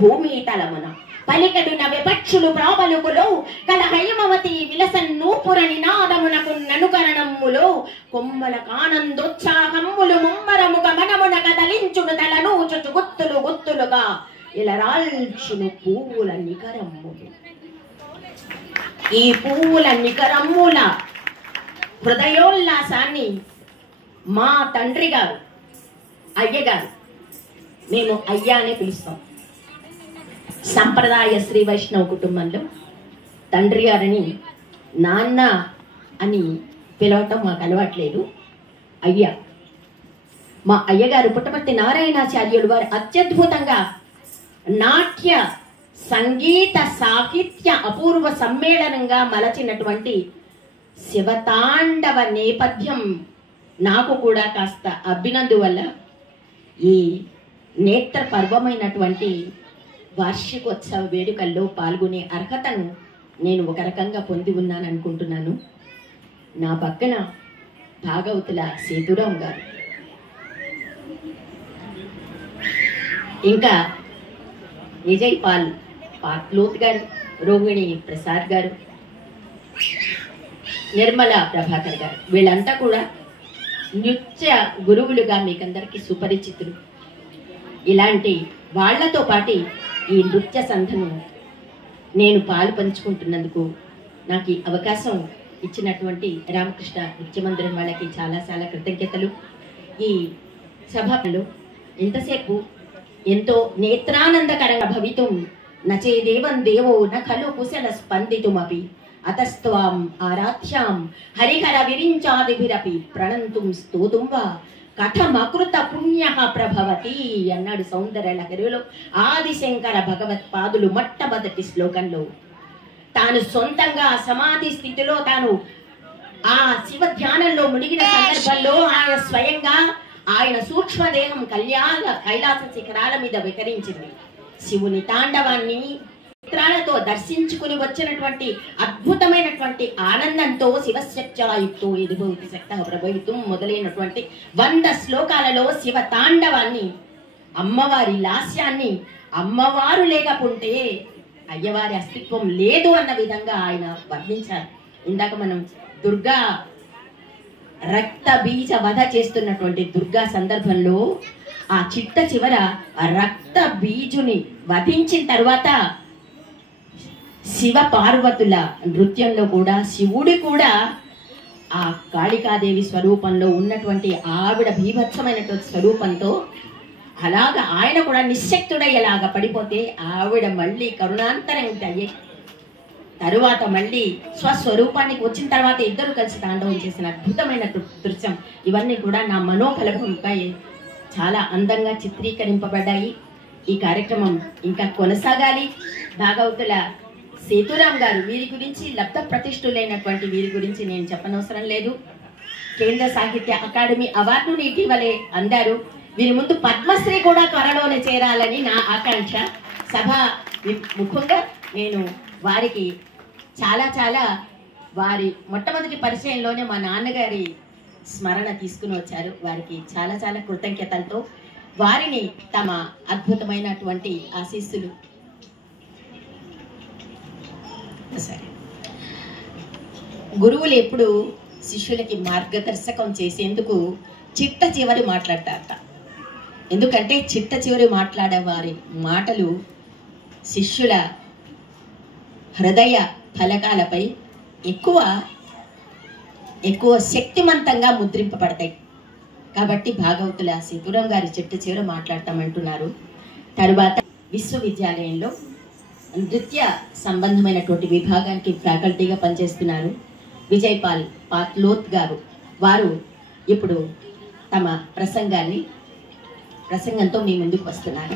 భూమి తలమున పలికడు నవెపక్షులు ప్రాబలుకులో కల హైమవతి విలసన్ నూపుర నినాదమునకు ననుకరణములో కొమ్మల కానందోత్సాహములు ముమ్మరముగ మనమున కదలించును తలనూచుచు గుత్తులు గుత్తులుగా ఇలరాల్చును పువ్వుల నికరమ్ములు. ఈ పువ్వుల నికరమ్ముల హృదయోల్లాసాన్ని మా తండ్రి గారు, అయ్యగారు, మేము అయ్యా అని పిలుస్తాం. సంప్రదాయ శ్రీ వైష్ణవ కుటుంబంలో తండ్రి గారిని నాన్న అని పిలవటం మాకు అలవాట్లేదు. అయ్యా, మా అయ్యగారు పుట్టపర్తి నారాయణాచార్యులు వారు అత్యద్భుతంగా నాట్య సంగీత సాహిత్య అపూర్వ సమ్మేళనంగా మలచినటువంటి శివతాండవ నేపథ్యం నాకు కూడా కాస్త అభినందువల్ల ఈ నేత్ర పర్వమైనటువంటి వార్షికోత్సవ వేడుకల్లో పాల్గొనే అర్హతను నేను ఒక రకంగా పొంది ఉన్నాను అనుకుంటున్నాను. నా పక్కన భాగవతుల సేతురాం గారు, ఇంకా విజయ్ పాల్ పాట్లోత్ గారు, రోహిణి ప్రసాద్ గారు, నిర్మల ప్రభాకర్ గారు, వీళ్ళంతా కూడా నృత్య గురువులుగా మీకందరికీ సుపరిచితులు. ఇలాంటి వాళ్లతో పాటు ఈ నృత్య సంఘను నేను పాలు పంచుకుంటున్నందుకు నాకు ఈ అవకాశం ఇచ్చినటువంటి రామకృష్ణ నృత్య మందిరం వాళ్ళకి చాలా చాలా కృతజ్ఞతలు. ఈ సభలో ఎంతసేపు ఎంతో నేత్రానందకరంగా భవితుం నచేదేవం దేవో న ఖలు కుశల స్పందితుమపి అతస్త్వాం ఆరాధ్యాం హరిహర విరించాదిభిరపి ప్రణంతుం స్తోతుం వా కథమకృత పుణ్య ప్రభవతి అన్నాడు సౌందర్య లహరిలో ఆదిశంకర భగవత్పాదులు మొట్టమొదటి శ్లోకంలో. తాను సొంతంగా సమాధి స్థితిలో తాను ఆ శివ ధ్యానంలో మునిగిన సందర్భంలో ఆయన స్వయంగా ఆయన సూక్ష్మదేహం కైలాస శిఖరాల మీద వికరించింది. శివుని తాండవాన్ని చిత్రాలతో దర్శించుకుని వచ్చినటువంటి అద్భుతమైనటువంటి ఆనందంతో శివశక్త్యాయుక్తో ఎదుభూతి శక్త ప్రభవితం మొదలైనటువంటి 100 శ్లోకాలలో శివ తాండవాన్ని, అమ్మవారి లాస్యాన్ని, అమ్మవారు లేకపోతే అయ్యవారి అస్తిత్వం లేదు అన్న విధంగా ఆయన వర్ణించారు. ఇందాక మనం దుర్గా రక్త బీజ వధ చేస్తున్నటువంటి దుర్గా సందర్భంలో ఆ చిట్ట చివర రక్త బీజుని వధించిన తర్వాత శివ పార్వతుల నృత్యంలో కూడా శివుడి కూడా ఆ కాళికాదేవి స్వరూపంలో ఉన్నటువంటి ఆవిడ భీభత్సమైనటువంటి స్వరూపంతో అలాగా ఆయన కూడా నిశ్శక్తుడయ్యేలాగా పడిపోతే ఆవిడ మళ్ళీ కరుణాంతరం అయ్యే తరువాత మళ్ళీ స్వస్వరూపానికి వచ్చిన తర్వాత ఇద్దరు కలిసి తాండవం చేసిన అద్భుతమైన దృశ్యం. ఇవన్నీ కూడా నా మనోకలభంపై చాలా అందంగా చిత్రీకరింపబడ్డాయి. ఈ కార్యక్రమం ఇంకా కొనసాగాలి. భాగవతుల సేతురాం గారు, వీరి గురించి లబ్ధ ప్రతిష్ఠులైనటువంటి వీరి గురించి నేను చెప్పనవసరం లేదు. కేంద్ర సాహిత్య అకాడమీ అవార్డుని ఇటీవలే అందారు. వీరి ముందు పద్మశ్రీ కూడా త్వరలోనే చేరాలని నా ఆకాంక్ష. సభ ముఖ్యంగా నేను వారికి చాలా చాలా వారి మొట్టమొదటి పరిచయంలోనే మా నాన్నగారి స్మరణ తీసుకుని వచ్చారు. వారికి చాలా చాలా కృతజ్ఞతలతో వారిని తమ అద్భుతమైనటువంటి ఆశీస్సులు. సరే, గురువులు ఎప్పుడు శిష్యులకి మార్గదర్శకం చేసేందుకు చిట్ట చివరి మాట్లాడతారట. ఎందుకంటే చిట్ట చివరి మాట్లాడే వారి మాటలు శిష్యుల హృదయ ఫలకాలపై ఎక్కువ శక్తివంతంగా ముద్రింపబడతాయి. కాబట్టి భాగవతుల సేతురాం గారి చిట్ట చివరి మాట్లాడతామంటున్నారు. తరువాత విశ్వవిద్యాలయంలో నృత్య సంబంధమైనటువంటి విభాగానికి ఫ్యాకల్టీగా పనిచేస్తున్నారు విజయ్ పాల్ పాట్లోత్ గారు. వారు ఇప్పుడు తమ ప్రసంగంతో మీ ముందుకు వస్తున్నారు.